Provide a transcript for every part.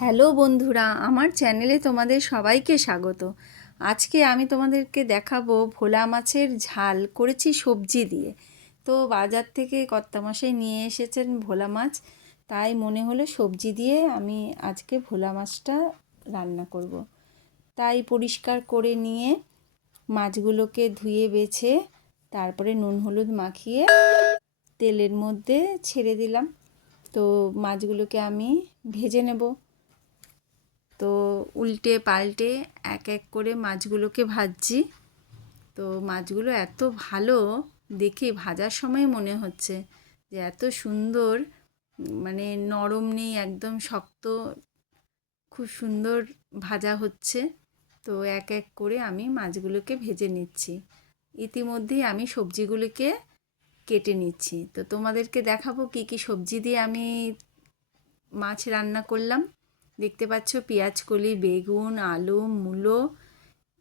Hello বন্ধুরা, আমার চ্যানেলে তোমাদের সবাইকে স্বাগত। আজকে আমি তোমাদেরকে দেখাবো ভোলা মাছের ঝাল, করেছি সবজি দিয়ে। তো বাজার থেকে কর্তামশাই নিয়ে এসেছেন ভোলা মাছ, তাই মনে হলো সবজি দিয়ে আমি আজকে ভোলা মাছটা রান্না করব। তাই পরিষ্কার করে নিয়ে মাছগুলোকে ধুয়ে বেছে, তারপরে নুন হলুদ মাখিয়ে তেলের মধ্যে ছেড়ে দিলাম। তো মাছগুলোকে আমি ভেজে নেব। তো উল্টে পাল্টে এক এক করে মাছগুলোকে ভাজছি। তো মাছগুলো এত ভালো দেখে ভাজার সময় মনে হচ্ছে যে এত সুন্দর মানে নরম নেই, একদম শক্ত, খুব সুন্দর ভাজা হচ্ছে। তো এক এক করে আমি মাছগুলোকে ভেজে নিচ্ছি। ইতিমধ্যেই আমি সবজিগুলোকে কেটে নিচ্ছি। তো তোমাদেরকে দেখাবো কী কী সবজি দিয়ে আমি মাছ রান্না করলাম। দেখতে পাচ্ছ পেঁয়াজ কলি বেগুন, আলু, মূলো,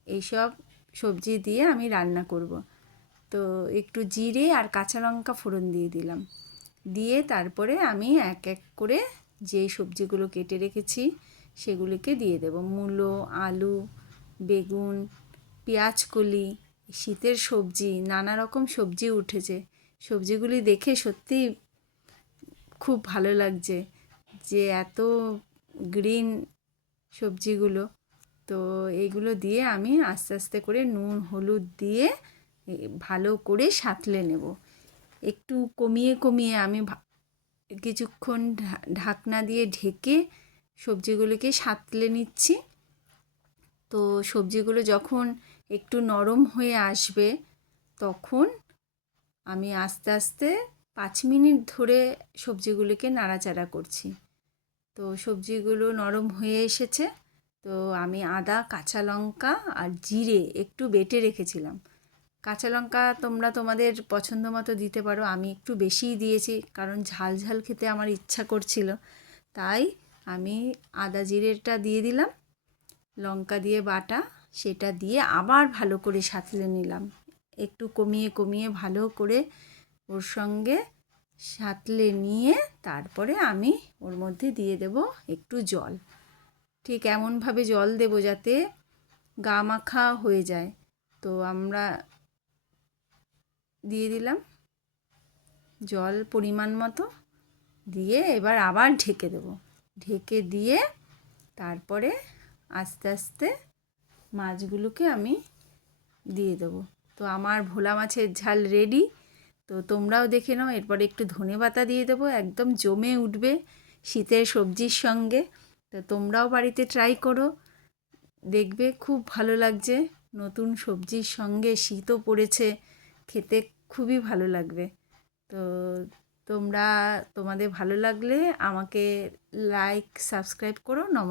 এইসব সবজি দিয়ে আমি রান্না করব। তো একটু জিরে আর কাঁচা লঙ্কা ফোড়ন দিয়ে দিলাম। দিয়ে তারপরে আমি এক এক করে যে সবজিগুলো কেটে রেখেছি সেগুলিকে দিয়ে দেব। মূলো, আলু, বেগুন পেঁয়াজ কলি শীতের সবজি, নানা রকম সবজি উঠেছে। সবজিগুলি দেখে সত্যি খুব ভালো লাগছে যে এত গ্রিন সবজিগুলো, তো এইগুলো দিয়ে আমি আস্তে আস্তে করে নুন, হলুদ দিয়ে ভালো করে সাঁতলে নেব। একটু কমিয়ে কমিয়ে আমি কিছুক্ষণ ঢাকনা দিয়ে ঢেকে সবজিগুলোকে সাঁতলে নিচ্ছি। তো সবজিগুলো যখন একটু নরম হয়ে আসবে, তখন আমি আস্তে আস্তে পাঁচ মিনিট ধরে সবজিগুলোকে নাড়াচাড়া করছি। তো সবজিগুলো নরম হয়ে এসেছে। তো আমি আদা, কাঁচা লঙ্কা আর জিরে একটু বেটে রেখেছিলাম। কাঁচা লঙ্কা তোমরা তোমাদের পছন্দ মতো দিতে পারো। আমি একটু বেশিই দিয়েছি কারণ ঝাল ঝাল খেতে আমার ইচ্ছা করছিল। তাই আমি আদা জিরেটা দিয়ে দিলাম, লঙ্কা দিয়ে বাটা, সেটা দিয়ে আবার ভালো করে সাঁতলে নিলাম। একটু কমিয়ে কমিয়ে ভালো করে ওর সঙ্গে সাঁতলে নিয়ে তারপরে আমি ওর মধ্যে দিয়ে দেব একটু জল। ঠিক এমনভাবে জল দেব যাতে গা মাখা হয়ে যায়। তো আমরা দিয়ে দিলাম জল পরিমাণ মতো। দিয়ে এবার আবার ঢেকে দেব। ঢেকে দিয়ে তারপরে আস্তে আস্তে মাছগুলোকে আমি দিয়ে দেবো। তো আমার ভোলা মাছের ঝাল রেডি তো তোমরাও দেখে নাও, এরপরে একটু ধনে পাতা দিয়ে দেবো, একদম জমে উঠবে শীতের সবজির সঙ্গে। তো তোমরাও বাড়িতে ট্রাই করো, দেখবে খুব ভালো লাগছে, নতুন সবজির সঙ্গে শীতও পড়েছে, খেতে খুবই ভালো লাগবে। তো তোমরা, তোমাদের ভালো লাগলে আমাকে লাইক সাবস্ক্রাইব করো নম